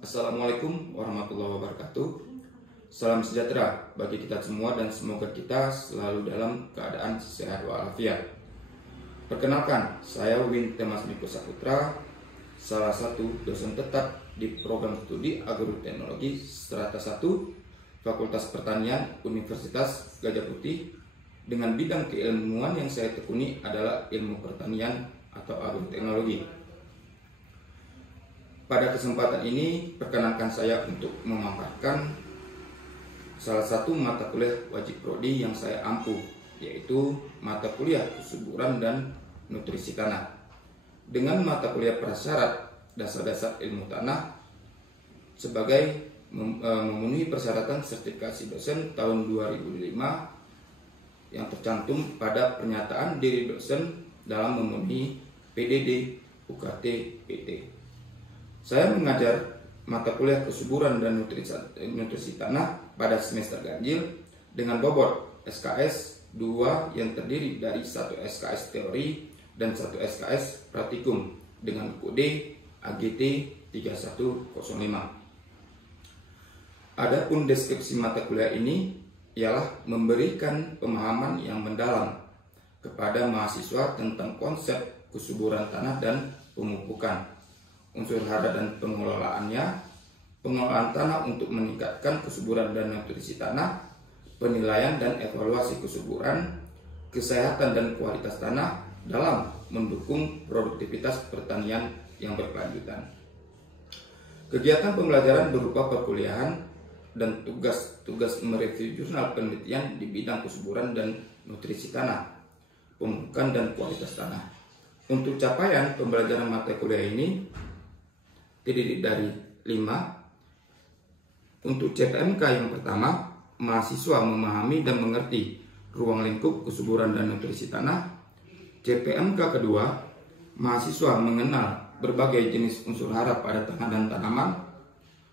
Assalamualaikum warahmatullahi wabarakatuh. Salam sejahtera bagi kita semua dan semoga kita selalu dalam keadaan sehat walafiat. Perkenalkan, saya Win Temas Miko Saputra, salah satu dosen tetap di program studi Agroteknologi Strata 1 Fakultas Pertanian Universitas Gadjah Putih dengan bidang keilmuan yang saya tekuni adalah ilmu pertanian atau agroteknologi. Pada kesempatan ini, perkenankan saya untuk memaparkan salah satu mata kuliah wajib prodi yang saya ampuh, yaitu mata kuliah kesuburan dan nutrisi tanah. Dengan mata kuliah prasyarat dasar-dasar ilmu tanah sebagai memenuhi persyaratan sertifikasi dosen tahun 2005 yang tercantum pada pernyataan diri dosen dalam memenuhi PDD UKT PT. Saya mengajar mata kuliah kesuburan dan nutrisi tanah pada semester ganjil dengan bobot SKS 2 yang terdiri dari 1 SKS teori dan 1 SKS praktikum dengan kode AGT 3105. Adapun deskripsi mata kuliah ini ialah memberikan pemahaman yang mendalam kepada mahasiswa tentang konsep kesuburan tanah dan pemupukan, unsur hara dan pengelolaannya, pengelolaan tanah untuk meningkatkan kesuburan dan nutrisi tanah, penilaian dan evaluasi kesuburan, kesehatan dan kualitas tanah dalam mendukung produktivitas pertanian yang berkelanjutan. Kegiatan pembelajaran berupa perkuliahan dan tugas-tugas mereview jurnal penelitian di bidang kesuburan dan nutrisi tanah, pemupukan dan kualitas tanah. Untuk capaian pembelajaran mata kuliah ini terdiri dari 5. Untuk CPMK yang pertama, mahasiswa memahami dan mengerti ruang lingkup kesuburan dan nutrisi tanah. CPMK kedua, mahasiswa mengenal berbagai jenis unsur hara pada tanah dan tanaman.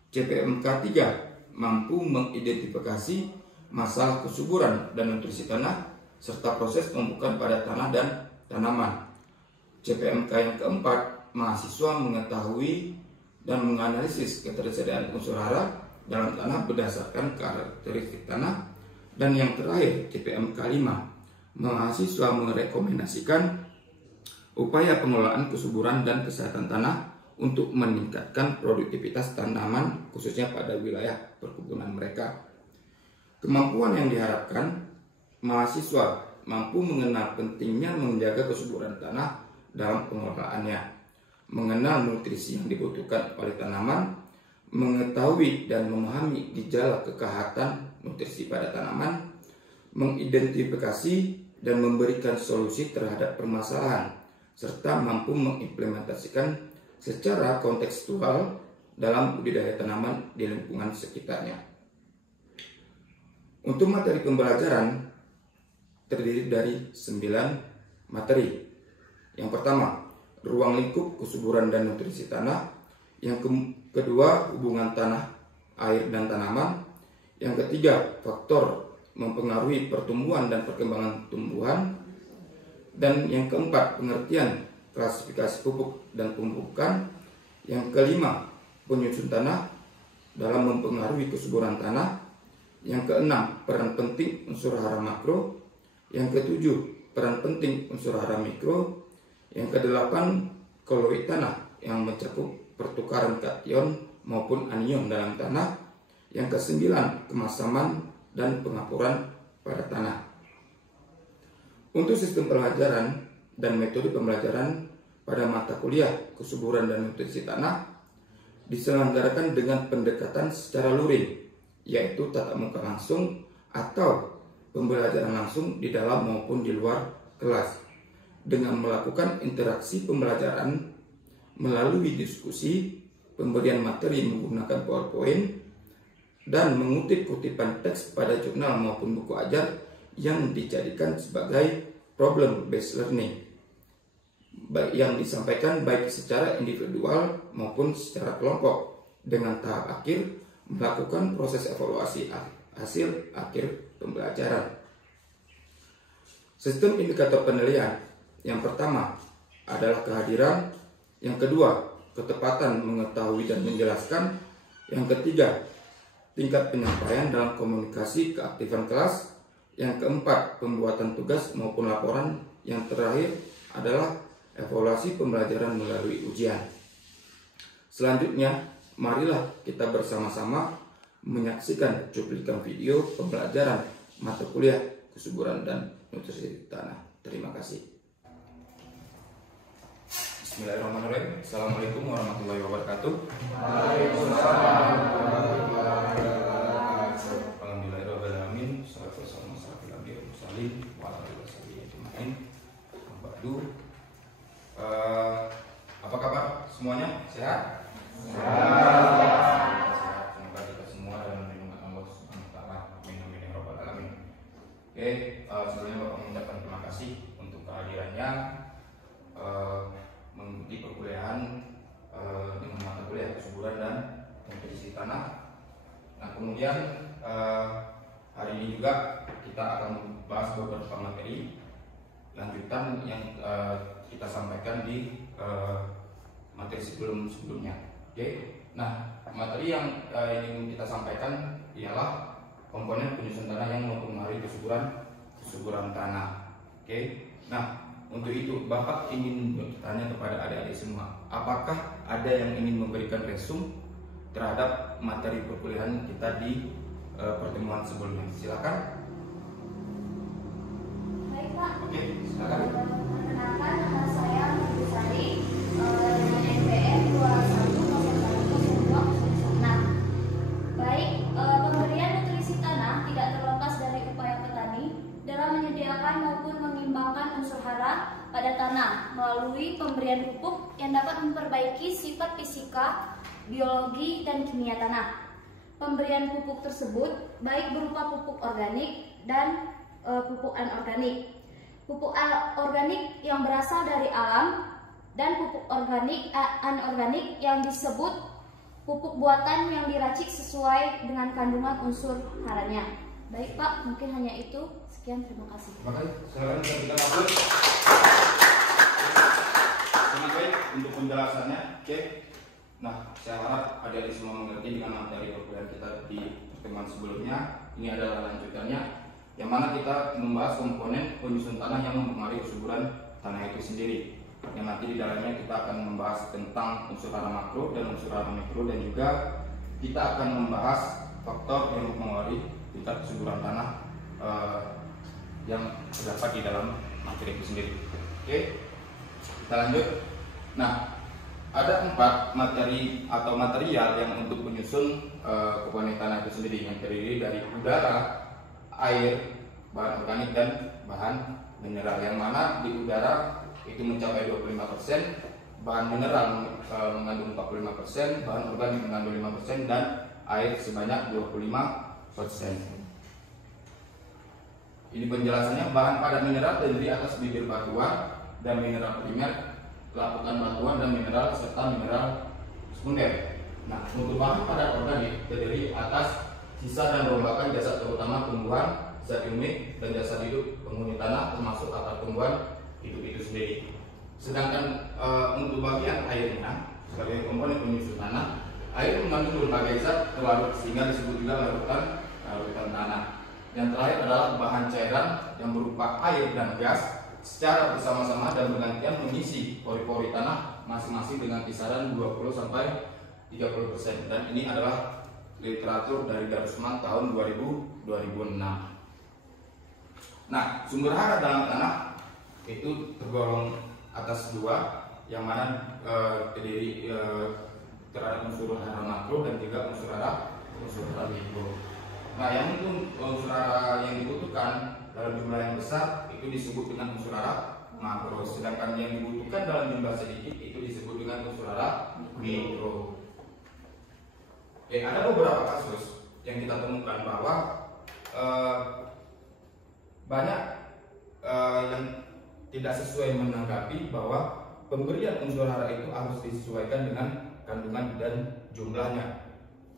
CPMK 3, mampu mengidentifikasi masalah kesuburan dan nutrisi tanah serta proses pemupukan pada tanah dan tanaman. CPMK yang keempat, mahasiswa mengetahui dan menganalisis ketersediaan unsur hara dalam tanah berdasarkan karakteristik tanah. Dan yang terakhir, CPMK 5, mahasiswa merekomendasikan upaya pengelolaan kesuburan dan kesehatan tanah untuk meningkatkan produktivitas tanaman khususnya pada wilayah perkebunan mereka. Kemampuan yang diharapkan, mahasiswa mampu mengenal pentingnya menjaga kesuburan tanah dalam pengelolaannya, mengenal nutrisi yang dibutuhkan oleh tanaman, mengetahui dan memahami gejala kekahatan nutrisi pada tanaman, mengidentifikasi dan memberikan solusi terhadap permasalahan, serta mampu mengimplementasikan secara kontekstual dalam budidaya tanaman di lingkungan sekitarnya. Untuk materi pembelajaran terdiri dari 9 materi. Yang pertama, ruang lingkup kesuburan dan nutrisi tanah. Yang kedua, hubungan tanah, air dan tanaman. Yang ketiga, faktor mempengaruhi pertumbuhan dan perkembangan tumbuhan. Dan yang keempat, pengertian klasifikasi pupuk dan pemupukan. Yang kelima, penyusun tanah dalam mempengaruhi kesuburan tanah. Yang keenam, peran penting unsur hara makro. Yang ketujuh, peran penting unsur hara mikro. Yang kedelapan, koloid tanah yang mencakup pertukaran kation maupun anion dalam tanah. Yang kesembilan, kemasaman dan pengapuran pada tanah. Untuk sistem pelajaran dan metode pembelajaran pada mata kuliah kesuburan dan nutrisi tanah diselenggarakan dengan pendekatan secara luring, yaitu tatap muka langsung atau pembelajaran langsung di dalam maupun di luar kelas, dengan melakukan interaksi pembelajaran melalui diskusi, pemberian materi menggunakan PowerPoint, dan mengutip kutipan teks pada jurnal maupun buku ajar yang dijadikan sebagai problem based learning, yang disampaikan baik secara individual maupun secara kelompok, dengan tahap akhir melakukan proses evaluasi hasil akhir pembelajaran. Sistem indikator penilaian. Yang pertama adalah kehadiran, yang kedua ketepatan mengetahui dan menjelaskan, Yang ketiga, tingkat penyampaian dalam komunikasi keaktifan kelas. Yang keempat, pembuatan tugas maupun laporan. Yang terakhir adalah evaluasi pembelajaran melalui ujian. Selanjutnya, marilah kita bersama-sama menyaksikan cuplikan video pembelajaran mata kuliah kesuburan dan nutrisi tanah. Terima kasih. Bismillahirrahmanirrahim. Assalamualaikum warahmatullahi wabarakatuh. Waalaikumsalam warahmatullahi wabarakatuh. Alhamdulillahirrahmanirrahim. Salatu wassalamu ala asyrofil anbiya'i wal mursalin wa ala alihi washabihi ajma'in. Apa kabar semuanya? Sehat? Sehat. Semoga kita semua dalam lindungan Allah Subhanahu wa taala. Amin amin ya rabbal alamin. Oke, sebelumnya Bapak mengucapkan terima kasih untuk kehadirannya mengikuti perkuliahan dengan mata kuliah kesuburan dan nutrisi tanah. Nah, kemudian hari ini juga kita akan membahas beberapa materi lanjutan yang kita sampaikan di materi sebelumnya. Oke. Nah, materi yang ingin kita sampaikan ialah komponen penyusun tanah yang mempengaruhi kesuburan tanah. Oke. Nah, untuk itu Bapak ingin bertanya kepada adik-adik semua, apakah ada yang ingin memberikan resume terhadap materi perkuliahan kita di pertemuan sebelumnya? Silakan. Baik Pak. Oke, silakan. Perkenalkan, nama saya Ibu Sari dengan NPM 21010206. Baik, pemberian nutrisi tanah tidak terlepas dari upaya petani dalam menyediakan maupun mengimbangkan unsur hara pada tanah melalui pemberian pupuk yang dapat memperbaiki sifat fisika, biologi, dan kimia tanah. Pemberian pupuk tersebut baik berupa pupuk organik dan pupuk anorganik. Pupuk organik yang berasal dari alam dan pupuk organik anorganik yang disebut pupuk buatan yang diracik sesuai dengan kandungan unsur haranya. Baik Pak, mungkin hanya itu. Sekian, terima kasih. Terima kasih. Silakan kita lanjut. Sangat baik untuk penjelasannya. Oke. Nah, saya harap adik-adik semua mengerti dengan materi perkuliahan kita di pertemuan sebelumnya. Ini adalah lanjutannya, yang mana kita membahas komponen penyusun tanah yang mempengaruhi kesuburan tanah itu sendiri. Yang nanti di dalamnya kita akan membahas tentang unsur hara makro dan unsur hara mikro, dan juga kita akan membahas faktor yang mempengaruhi tingkat kesuburan tanah yang terdapat di dalam materi itu sendiri. Oke, kita lanjut. Nah, ada 4 materi atau material yang untuk menyusun komponen tanah itu sendiri, yang terdiri dari udara, air, bahan organik, dan bahan mineral. Yang mana di udara itu mencapai 25%, bahan mineral mengandung 45%, bahan organik mengandung 5%, dan air sebanyak 25%. Ini penjelasannya. Bahan padat mineral terdiri atas bibir batuan dan mineral primer, lapukan batuan dan mineral, serta mineral sekunder. Nah, untuk bahan padat organik terdiri atas sisa dan rombakan jasad terutama tumbuhan, zat umik, dan jasad hidup penghuni tanah termasuk akar tumbuhan hidup itu sendiri. Sedangkan untuk bagian airnya sebagai komponen penyusun tanah, air mengandung berbagai zat terlarut sehingga disebut juga larutan tanah. Yang terakhir adalah bahan cairan yang berupa air dan gas secara bersama-sama dan bergantian mengisi pori-pori tanah masing-masing dengan kisaran 20-30%. Dan ini adalah literatur dari Darusman tahun 2006. Nah, sumber hara dalam tanah itu tergolong atas 2, yang mana terdiri terhadap unsur hara makro dan juga unsur hara mikro. Nah, yang itu unsur hara yang dibutuhkan dalam jumlah yang besar itu disebut dengan unsur hara makro, sedangkan yang dibutuhkan dalam jumlah sedikit itu disebut dengan unsur hara mikro. Ada beberapa kasus yang kita temukan bahwa banyak yang tidak sesuai menanggapi bahwa pemberian unsur hara itu harus disesuaikan dengan kandungan dan jumlahnya,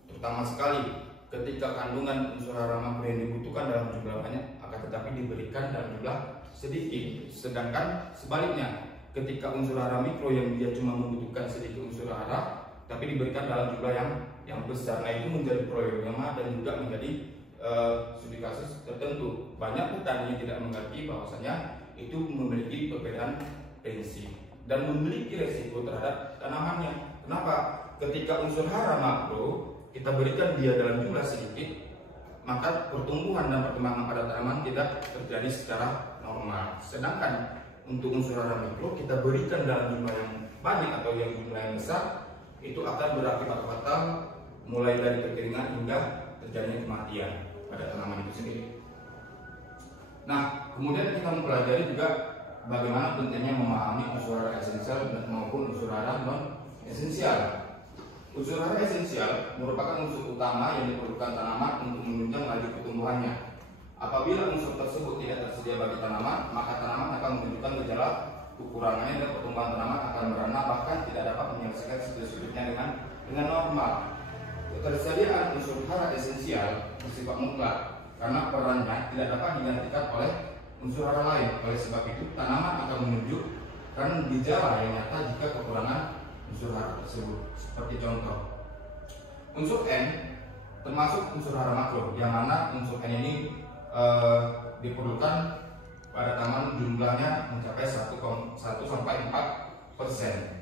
terutama sekali ketika kandungan unsur hara makro yang dibutuhkan dalam jumlah banyak akan tetapi diberikan dalam jumlah sedikit, sedangkan sebaliknya ketika unsur hara mikro yang dia cuma membutuhkan sedikit unsur hara tapi diberikan dalam jumlah yang besar. Nah, itu menjadi problema dan juga menjadi studi kasus tertentu. Banyak petani yang tidak mengerti bahwasanya itu memiliki perbedaan prinsip dan memiliki resiko terhadap tanamannya. Kenapa? Ketika unsur hara makro kita berikan dia dalam jumlah sedikit, maka pertumbuhan dan perkembangan pada tanaman tidak terjadi secara normal. Sedangkan untuk unsur hara mikro kita berikan dalam jumlah yang banyak atau yang jumlah yang besar, itu akan berakibat fatal mulai dari kekeringan hingga terjadinya kematian pada tanaman itu sendiri. Nah, kemudian kita mempelajari juga bagaimana pentingnya memahami unsur hara esensial maupun unsur hara non esensial. Unsur hara esensial merupakan unsur utama yang diperlukan tanaman untuk menunjang laju pertumbuhannya. Apabila unsur tersebut tidak tersedia bagi tanaman, maka tanaman akan menunjukkan gejala kekurangannya dan pertumbuhan tanaman akan merana, bahkan tidak dapat menyelesaikan siklus-siklusnya dengan normal. Ketersediaan unsur hara esensial bersifat mutlak karena perannya tidak dapat digantikan oleh unsur hara lain. Oleh sebab itu, tanaman akan menunjukkan gejala yang nyata jika kekurangan unsur hara tersebut. Seperti contoh, unsur N termasuk unsur hara makro, yang mana unsur N ini diperlukan pada tanaman jumlahnya mencapai 1 sampai 4%.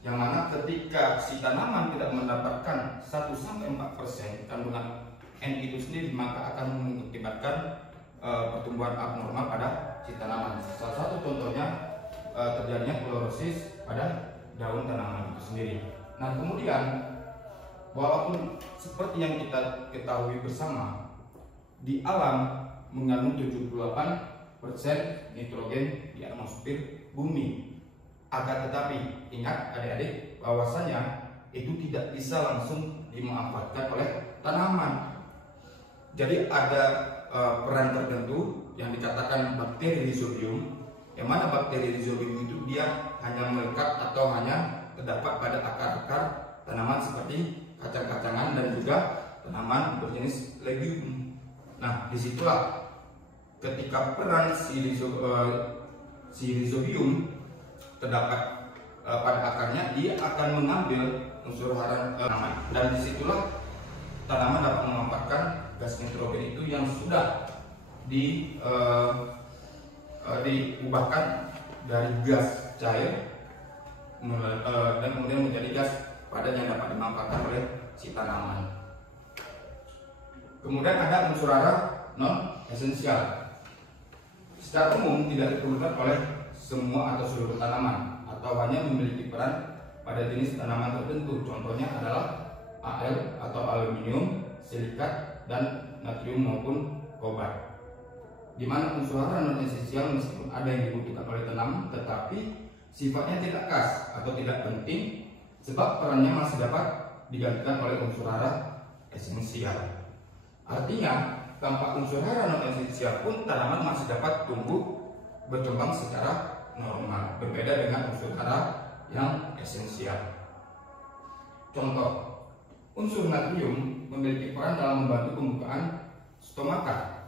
Yang mana ketika si tanaman tidak mendapatkan 1 sampai 4% kandungan N itu sendiri, maka akan mengakibatkan pertumbuhan abnormal pada si tanaman. Salah satu contohnya terjadinya klorosis pada daun tanaman itu sendiri. Nah, kemudian walaupun seperti yang kita ketahui bersama, di alam mengandung 78% nitrogen di atmosfer bumi. Akan tetapi ingat adik-adik bahwasanya itu tidak bisa langsung dimanfaatkan oleh tanaman. Jadi ada peran tertentu yang dikatakan bakteri rhizobium, yang mana bakteri rhizobium itu dia hanya melekat atau hanya terdapat pada akar-akar tanaman seperti kacang-kacangan dan juga tanaman berjenis legume. Nah, disitulah ketika peran si rhizobium terdapat pada akarnya, dia akan mengambil unsur hara tanaman, dan disitulah tanaman dapat memanfaatkan gas nitrogen itu yang sudah diubahkan dari gas cair dan kemudian menjadi gas padat yang dapat dimanfaatkan oleh si tanaman. Kemudian ada unsur hara non esensial. Secara umum tidak diperlukan oleh semua atau seluruh tanaman, atau hanya memiliki peran pada jenis tanaman tertentu. Contohnya adalah Al atau aluminium, silikat, dan natrium maupun kobalt. Di mana unsur hara non esensial meskipun ada yang dibutuhkan oleh tanaman, tetapi sifatnya tidak khas atau tidak penting, sebab perannya masih dapat digantikan oleh unsur hara esensial. Artinya, tanpa unsur hara non esensial pun tanaman masih dapat tumbuh berkembang secara normal, berbeda dengan unsur hara yang esensial. Contoh, unsur natrium memiliki peran dalam membantu pembukaan stomata.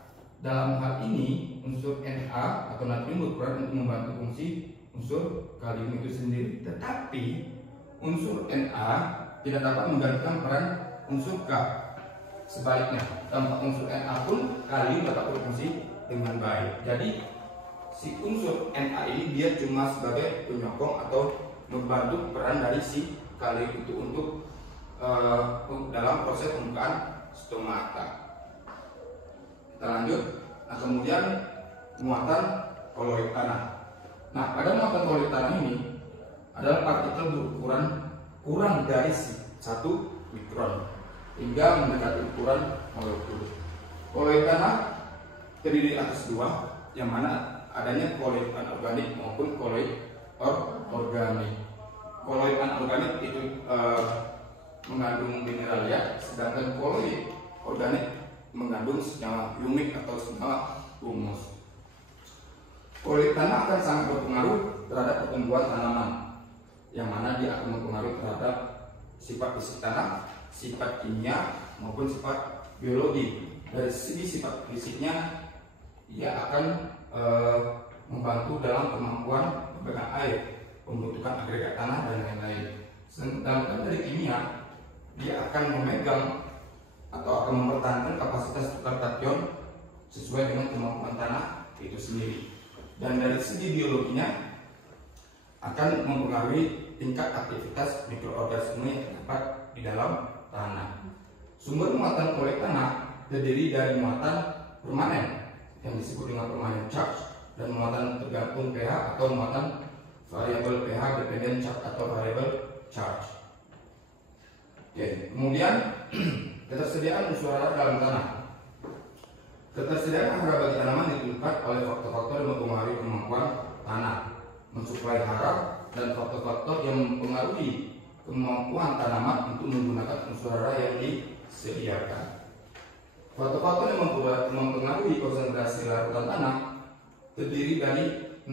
Dalam hal ini, unsur Na atau natrium berperan untuk membantu fungsi unsur kalium itu sendiri. Tetapi unsur Na tidak dapat menggantikan peran unsur K. Sebaliknya, tanpa unsur Na pun kalium dapat berfungsi dengan baik. Jadi si unsur Na ini dia cuma sebagai penyokong atau membantu peran dari si kalium itu untuk dalam proses pembukaan stomata. Kita lanjut. Nah, kemudian muatan koloid tanah. Nah, pada muatan koloid tanah ini adalah partikel berukuran kurang dari 1 mikron hingga mendekati ukuran molekul. Koloid tanah terdiri atas 2, yang mana adanya koloid anorganik maupun koloid organik. Koloid anorganik itu mengandung mineralia, sedangkan koloid organik mengandung senyawa humik atau senyawa humus. Koloid tanah akan sangat berpengaruh terhadap pertumbuhan tanaman, yang mana dia akan mempengaruhi terhadap sifat fisik tanah, sifat kimia maupun sifat biologi. Dari segi sifat fisiknya, ia akan membantu dalam kemampuan memegang air, pembentukan agregat tanah dan lain-lain. Sedangkan dari kimia, dia akan memegang atau akan mempertahankan kapasitas tukar kation sesuai dengan kemampuan tanah itu sendiri. Dan dari segi biologinya akan mempengaruhi tingkat aktivitas mikroorganisme yang terdapat di dalam tanah. Sumber muatan oleh tanah terdiri dari muatan permanen yang disebut dengan permanen charge dan muatan tergantung pH atau muatan variabel pH dependent charge atau variable charge. Oke, kemudian ketersediaan unsur hara dalam tanah. Ketersediaan hara bagi tanaman ditentukan oleh faktor-faktor yang mempengaruhi kemampuan tanah mensuplai hara dan faktor-faktor yang mempengaruhi kemampuan tanaman untuk menggunakan unsur hara yang disediakan. Faktor-faktor yang mempengaruhi konsentrasi larutan tanah terdiri dari 6,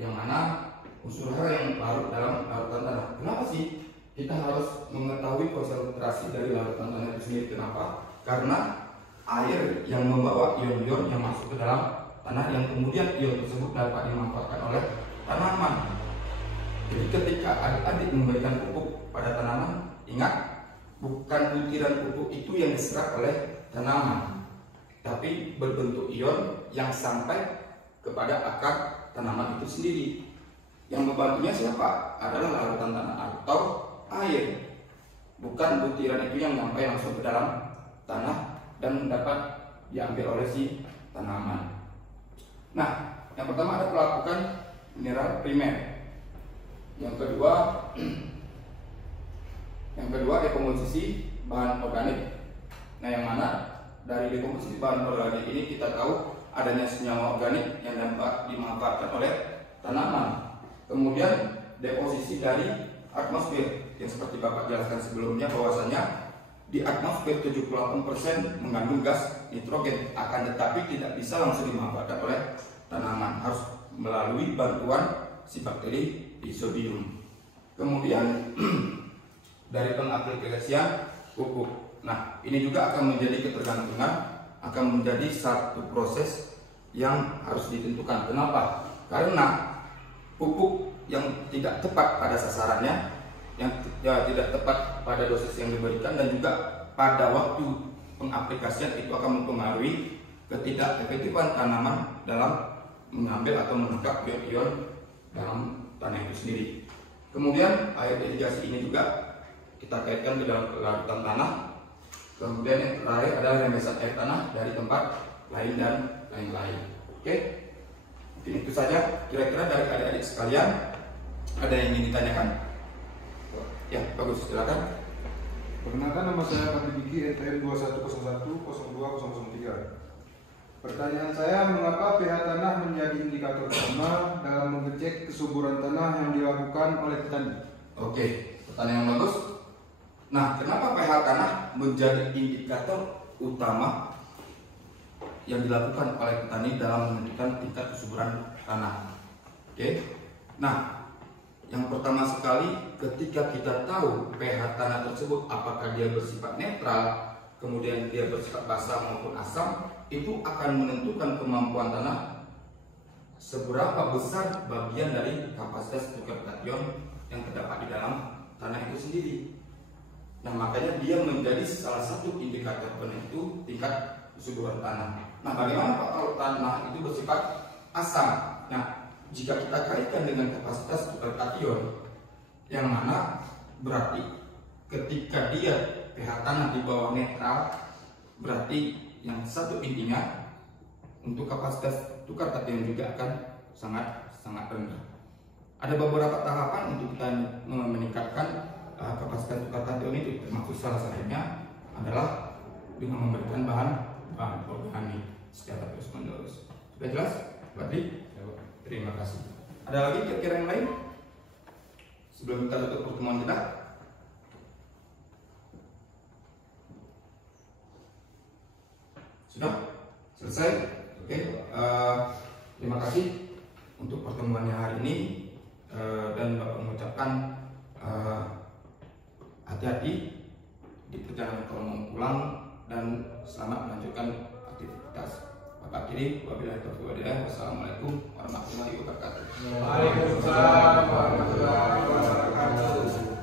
yang mana unsur hara yang larut dalam larutan tanah. Kenapa sih kita harus mengetahui konsentrasi dari larutan tanah itu sendiri? Kenapa? Karena air yang membawa ion-ion yang masuk ke dalam tanah yang kemudian ion tersebut dapat dimanfaatkan oleh tanaman. Jadi ketika adik-adik memberikan pupuk pada tanaman, ingat, bukan butiran pupuk itu yang diserap oleh tanaman, tapi berbentuk ion yang sampai kepada akar tanaman itu sendiri. Yang membantunya siapa? Adalah larutan tanah atau air, bukan butiran itu yang sampai langsung ke dalam tanah dan dapat diambil oleh si tanaman. Nah, yang pertama ada pelapukan mineral primer. Yang kedua dekomposisi bahan organik. Nah, yang mana dari dekomposisi bahan organik ini kita tahu adanya senyawa organik yang dapat dimanfaatkan oleh tanaman. Kemudian deposisi dari atmosfer yang seperti Bapak jelaskan sebelumnya bahwasanya di atmosfer 78% mengandung gas nitrogen, akan tetapi tidak bisa langsung dimanfaatkan oleh tanaman, harus melalui bantuan si bakteri Rhizobium. Kemudian dari pengaplikasian pupuk. Nah, ini juga akan menjadi ketergantungan, akan menjadi satu proses yang harus ditentukan. Kenapa? Karena pupuk yang tidak tepat pada sasarannya, yang tidak tepat pada dosis yang diberikan, dan juga pada waktu pengaplikasian itu akan mempengaruhi ketidakefektifan tanaman dalam mengambil atau menangkap ion-ion dalam tanah itu sendiri. Kemudian air irigasi ini juga kita kaitkan di dalam larutan tanah. Kemudian yang terakhir adalah rembesan air tanah dari tempat lain dan lain-lain. Oke, mungkin itu saja kira-kira dari adik-adik sekalian. Ada yang ingin ditanyakan? Ya, bagus, silakan. Perkenalkan, nama saya Fadli Diki, NTM 21010203. Pertanyaan saya, mengapa pH tanah menjadi indikator utama dalam mengecek kesuburan tanah yang dilakukan oleh petani? Oke, pertanyaan yang bagus. Nah, kenapa pH tanah menjadi indikator utama yang dilakukan oleh petani dalam menentukan tingkat kesuburan tanah? Oke, nah, yang pertama sekali, ketika kita tahu pH tanah tersebut apakah dia bersifat netral, kemudian dia bersifat basah maupun asam, itu akan menentukan kemampuan tanah seberapa besar bagian dari kapasitas tukar kation yang terdapat di dalam tanah itu sendiri. Nah, makanya dia menjadi salah satu indikator penentu tingkat kesuburan tanah. Nah, bagaimana Pak kalau tanah itu bersifat asam? Nah, jika kita kaitkan dengan kapasitas tukar kation, yang mana berarti ketika dia pH tanah di bawah netral, berarti yang satu intinya untuk kapasitas tukar kation juga akan sangat rendah. Ada beberapa tahapan untuk kita meningkatkan kapasitas tukar kation itu, termasuk salah satunya adalah dengan memberikan bahan organik secara terus-menerus. Sudah jelas, Berarti? Terima kasih. Ada lagi kira-kira yang lain sebelum kita tutup pertemuan kita? Sudah? Selesai? Oke. Terima kasih untuk pertemuannya hari ini, dan Bapak mengucapkan hati-hati di perjalanan kalau mau pulang, dan selamat melanjutkan aktivitas Bapak. akhiri. Wabillahi taufiq wal hidayah. Wassalamualaikum warahmatullahi wabarakatuh. Waalaikumsalam warahmatullahi wabarakatuh.